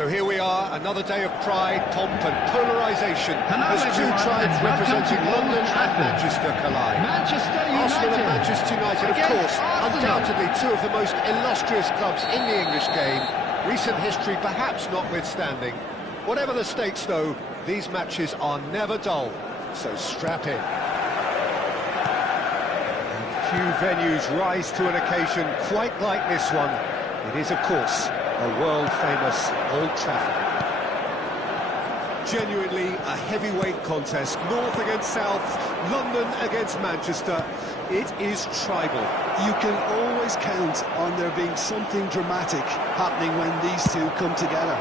So here we are, another day of pride, pomp and polarisation as two tribes representing London and Manchester collide. Arsenal and Manchester United, of course, undoubtedly two of the most illustrious clubs in the English game, recent history perhaps notwithstanding. Whatever the stakes though, these matches are never dull, so strap in. And few venues rise to an occasion quite like this one. It is, of course, a world-famous Old Trafford. Genuinely a heavyweight contest, North against South, London against Manchester. It is tribal. You can always count on there being something dramatic happening when these two come together.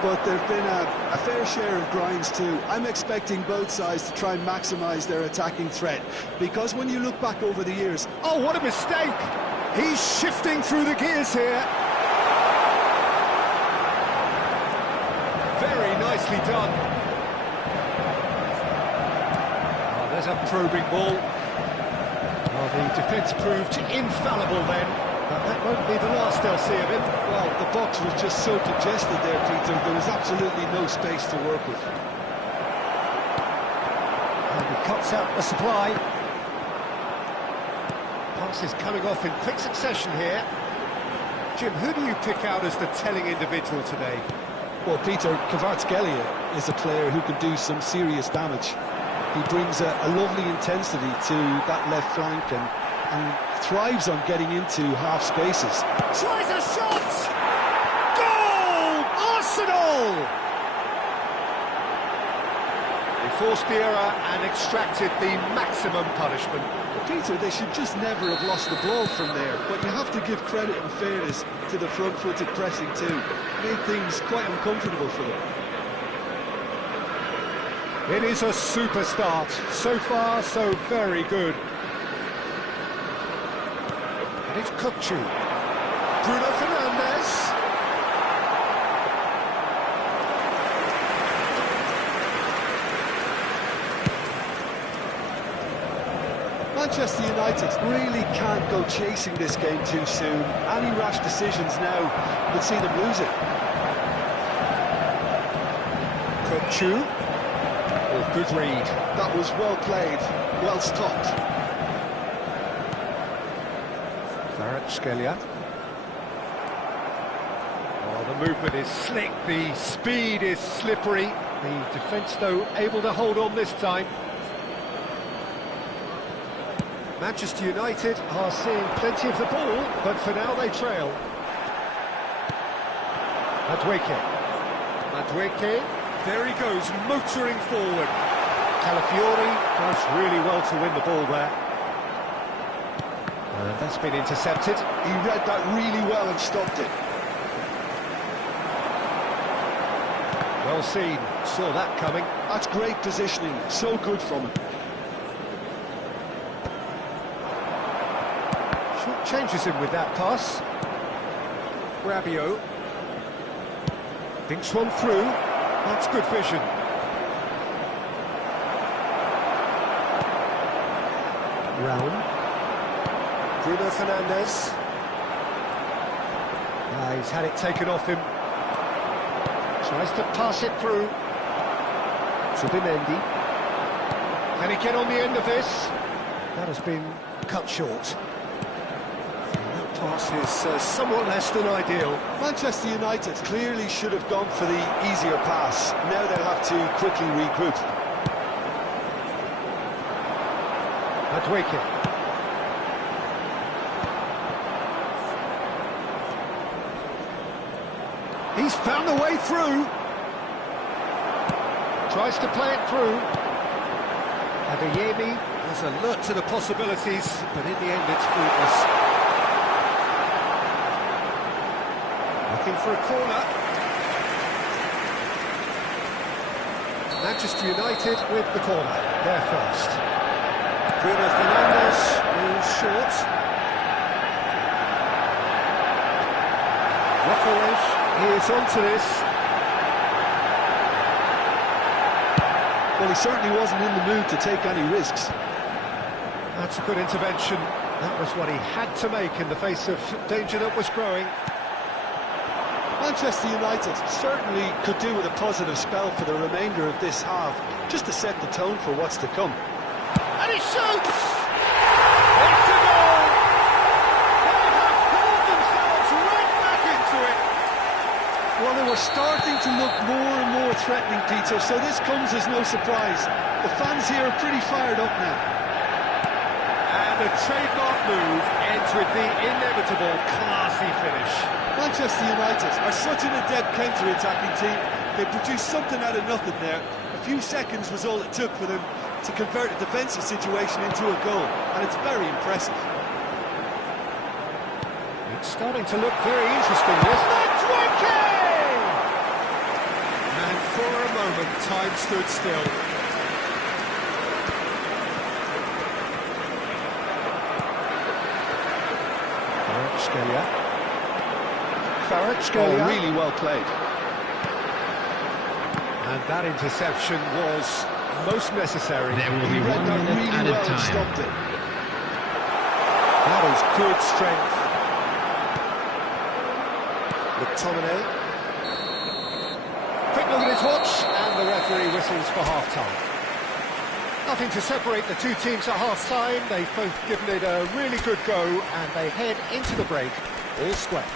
But there have been a fair share of grinds too. I'm expecting both sides to try and maximise their attacking threat, because when you look back over the years... Oh, what a mistake! He's shifting through the gears here. Very nicely done. Oh, there's a probing ball. Well, the defence proved infallible then, but that won't be the last they'll see of him. Well, the box was just so congested there, Peter. There was absolutely no space to work with. And he cuts out the supply. Passes coming off in quick succession here. Jim, who do you pick out as the telling individual today? Well, Peter, Kvaratskhelia is a player who can do some serious damage. He brings a lovely intensity to that left flank and thrives on getting into half spaces. Tries a shot! Goal! Arsenal! They forced the error and extracted the maximum punishment. Peter, they should just never have lost the ball from there, but you have to give credit and fairness to the front-footed pressing too. Made things quite uncomfortable for them. It is a super start. So far, so very good. And it's Capim. Bruno Fernandes. Manchester United really can't go chasing this game too soon. Any rash decisions now would see them lose it. Capim. Oh, good read. That was well played, well stopped. Kvaratskhelia. Oh, the movement is slick, the speed is slippery. The defence, though, able to hold on this time. Manchester United are seeing plenty of the ball, but for now they trail. Madueke. There he goes, motoring forward. Calafiori does really well to win the ball there. And that's been intercepted. He read that really well and stopped it. Well seen, saw that coming. That's great positioning, so good from him. Short changes him with that pass. Rabiot. Thinks one through. That's good vision. Round. Bruno Fernandes. He's had it taken off him. Tries to pass it through. Xandynho. Can he get on the end of this? That has been cut short. That pass is somewhat less than ideal. Manchester United clearly should have gone for the easier pass. Now they'll have to quickly regroup. Madueke. He's found a way through. Tries to play it through. Adeyemi is alert to the possibilities, but in the end it's fruitless. Looking for a corner. Manchester United with the corner. They're first. Bruno Fernandes is short. Rokovic is onto this. Well, he certainly wasn't in the mood to take any risks. That's a good intervention. That was what he had to make in the face of danger that was growing. Manchester United certainly could do with a positive spell for the remainder of this half, just to set the tone for what's to come. And he shoots! It's a goal! They have pulled themselves right back into it! Well, they were starting to look more and more threatening, Peter, so this comes as no surprise. The fans here are pretty fired up now. And the trademark move ends with the inevitable classy finish. Manchester United are such an adept counter-attacking team. They produced something out of nothing there. A few seconds was all it took for them to convert a defensive situation into a goal, and it's very impressive. It's starting to look very interesting, this. And for a moment, time stood still. Oh, really well played. And that interception was most necessary. There will be 1 minute really added well time. Stopped it. That is good strength. McTominay. Quick look at his watch, and the referee whistles for half-time. Nothing to separate the two teams at half-time. They've both given it a really good go, and they head into the break all square.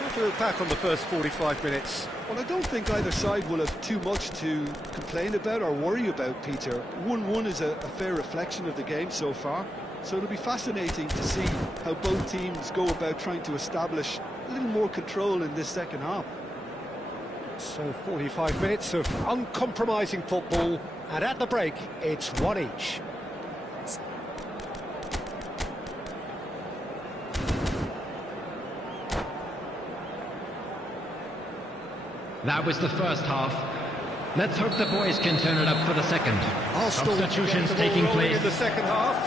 How to look back on the first 45 minutes? Well, I don't think either side will have too much to complain about or worry about, Peter. 1-1 is a fair reflection of the game so far, so it'll be fascinating to see how both teams go about trying to establish a little more control in this second half. So 45 minutes of uncompromising football, and at the break, it's one each. That was the first half. Let's hope the boys can turn it up for the second. Substitutions taking place in the second half.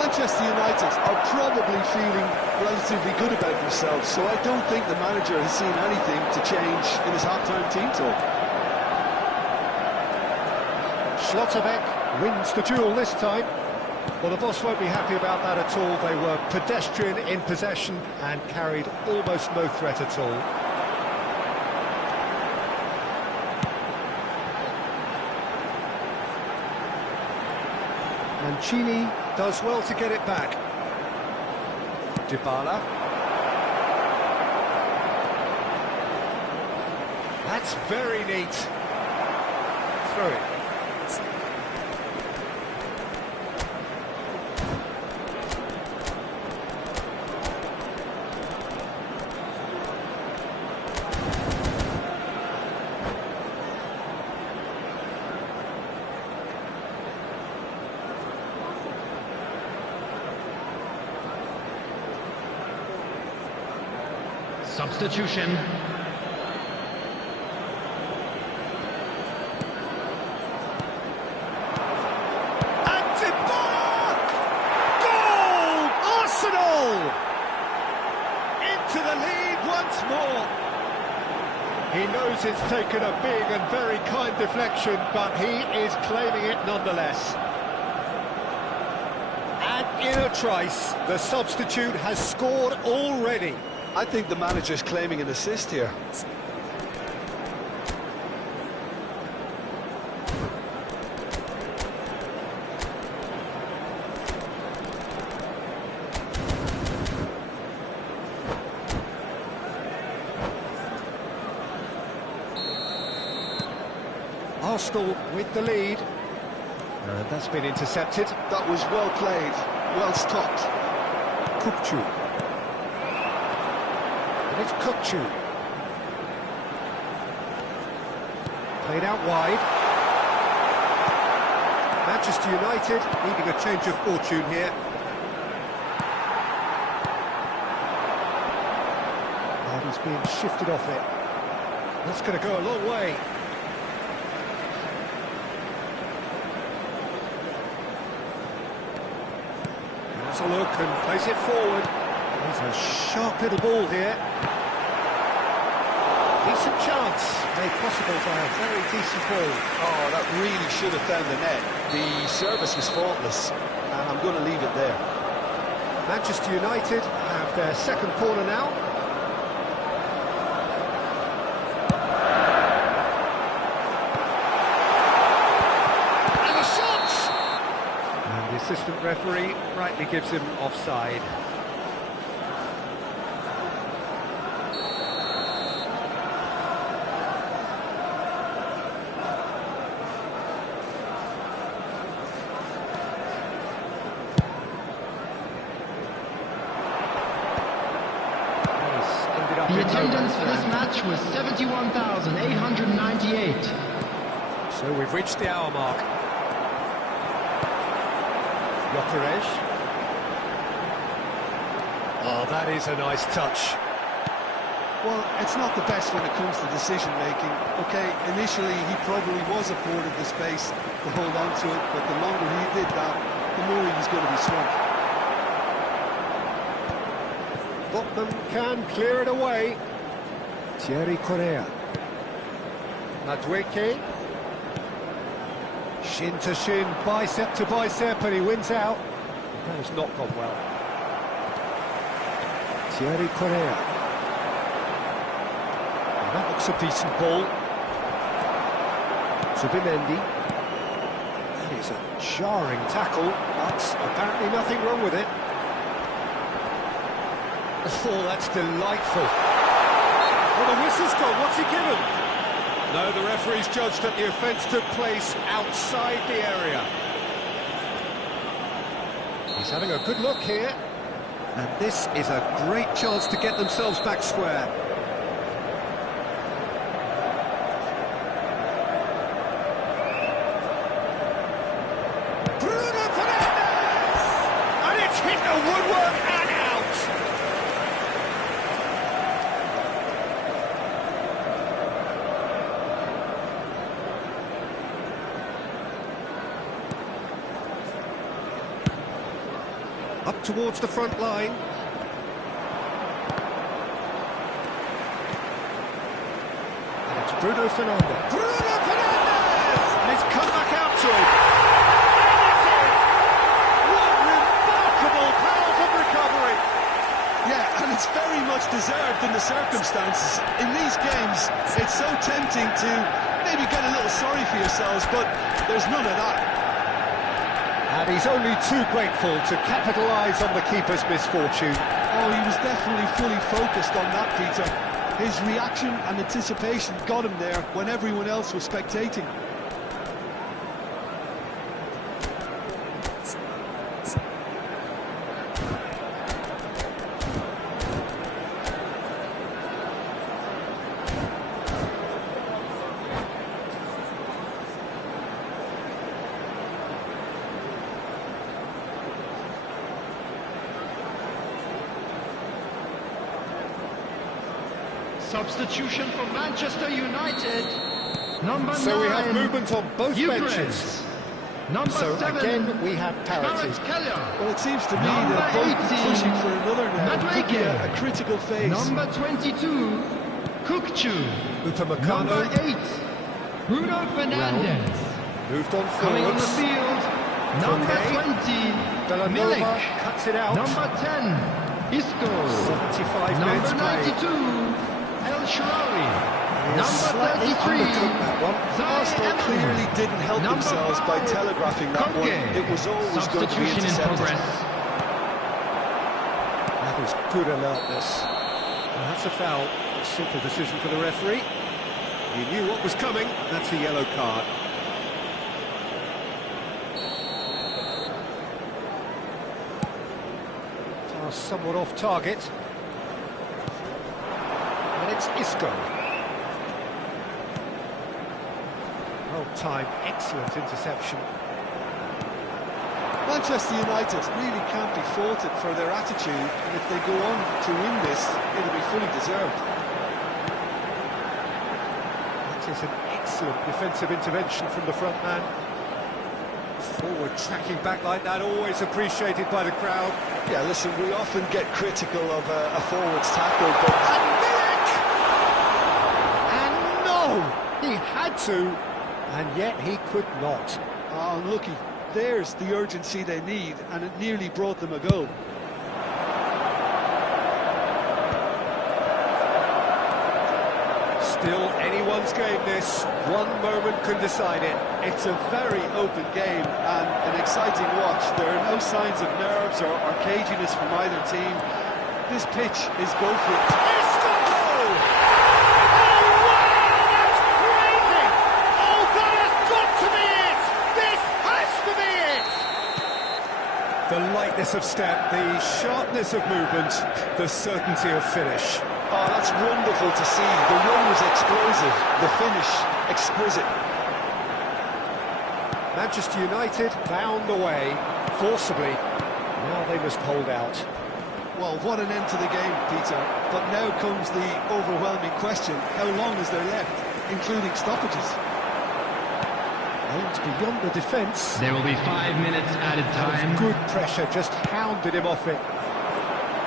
Manchester United are probably feeling relatively good about themselves, so I don't think the manager has seen anything to change in his half-time team talk. Schlotterbeck wins the duel this time. Well, the boss won't be happy about that at all. They were pedestrian in possession and carried almost no threat at all. Mancini does well to get it back. Dybala. That's very neat. Throw it. substitution. And Dybala! Goal! Arsenal! Into the lead once more. He knows it's taken a big and very kind deflection, but he is claiming it nonetheless. And in a trice, the substitute has scored already. I think the manager's claiming an assist here. Arsenal with the lead. And that's been intercepted. That was well played, well stopped. Kupchu. And it's Kupchu. Played out wide. Manchester United needing a change of fortune here. And he's being shifted off it. That's going to go a long way. Has a look and plays it forward. There's a sharp little ball here. Decent chance, made possible by a very decent ball. Oh, that really should have found the net. The service was faultless, and I'm going to leave it there. Manchester United have their second corner now. assistant referee rightly gives him offside. The attendance for this match was 71,898. So we've reached the hour mark. Gyökeres. Oh, that is a nice touch. Well, it's not the best when it comes to decision-making. OK, initially he probably was afforded the space to hold on to it, but the longer he did that, the more he was going to be swamped. Botman can clear it away. Thierry Correa. Madueke. Shin to shin, bicep to bicep, and he wins out. That has not gone well. Thierry Correa. And that looks a decent ball. Zubimendi. That is a jarring tackle, but apparently nothing wrong with it. Oh, that's delightful. Well, the whistle's gone. What's he given? No, the referee's judged that the offence took place outside the area. He's having a good look here. And this is a great chance to get themselves back square. Bruno Fernandes! And it's hit the woodwork and out! Up towards the front line. And it's Bruno Fernandes. Bruno Fernandes! And it's come back out to him. And that's it! What remarkable powers of recovery! Yeah, and it's very much deserved in the circumstances. In these games, it's so tempting to maybe get a little sorry for yourselves, but there's none of that. And he's only too grateful to capitalise on the keeper's misfortune. Oh, he was definitely fully focused on that, Peter. His reaction and anticipation got him there when everyone else was spectating. Substitution for Manchester United. Number 9. So we have movement on both benches. Number So 7. again we have parity. Well, it seems to me Number that both 18, pushing for another now. Could be Madueke. a critical phase. Number 22, Kukcu. Upamecano Number 8, Bruno Fernandes. moved on Coming on the forwards. field, number Koke. 20, Villanova Milik. cuts it out. Number 10, Isco. 75 minutes Number played. 92, El Shaarawy. Number Slightly 33, undercooked that one. Arsenal Zaire clearly Emery. didn't help Number themselves by 5, telegraphing that one. Koke. It was always going to be Substitution in intercepted. progress. That was good alertness. Well, that's a foul. A simple decision for the referee. He knew what was coming. That's a yellow card. Pass somewhat off target. And it's Isco. Well timed, excellent interception. Manchester United really can't be faulted for their attitude, and if they go on to win this, it'll be fully deserved. That is an excellent defensive intervention from the front man. Forward tracking back like that, always appreciated by the crowd. Yeah, listen, we often get critical of a forward's tackle, but... And no! He had to, and yet he could not. Oh, unlucky. There's the urgency they need, and it nearly brought them a goal. Still anyone's game this. One moment can decide it. It's a very open game and an exciting watch. There are no signs of nerves or caginess from either team. This pitch is go for it. Isco! Oh, wow, that's crazy! Oh, that has got to be it! This has to be it! The lightness of step, the sharpness of movement, the certainty of finish. Oh, that's wonderful to see. The run was explosive, the finish exquisite. Manchester United bound away forcibly. Now they must hold out. Well, what an end to the game, Peter. But now comes the overwhelming question. How long is there left, including stoppages? Aimed beyond the defence. There will be 5 minutes added time. Good pressure, just hounded him off it.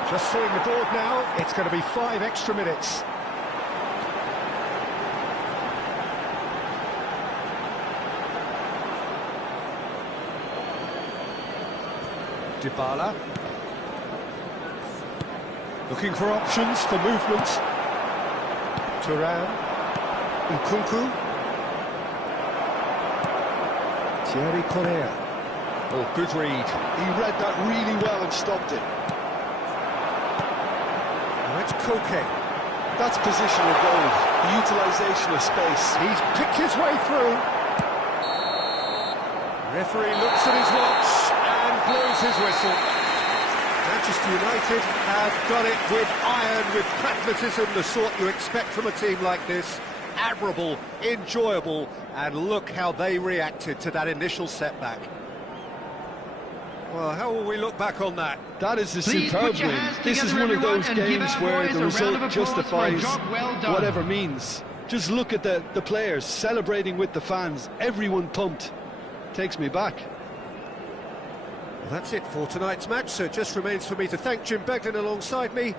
Just seeing the board now, it's going to be 5 extra minutes. Dybala. Looking for options for movement. Turan. Nkunku. Thierry Correa. Oh, good read. He read that really well and stopped it. That's Koke. That's positional goal, the utilisation of space. He's picked his way through. Referee looks at his watch and blows his whistle. Manchester United have got it with iron, with pragmatism, the sort you expect from a team like this. Admirable, enjoyable, and look how they reacted to that initial setback. Well, how will we look back on that? That is a superb win. This is one of those games where the result justifies whatever means. Just look at the players celebrating with the fans. Everyone pumped. Takes me back. Well, that's it for tonight's match, so it just remains for me to thank Jim Beglin alongside me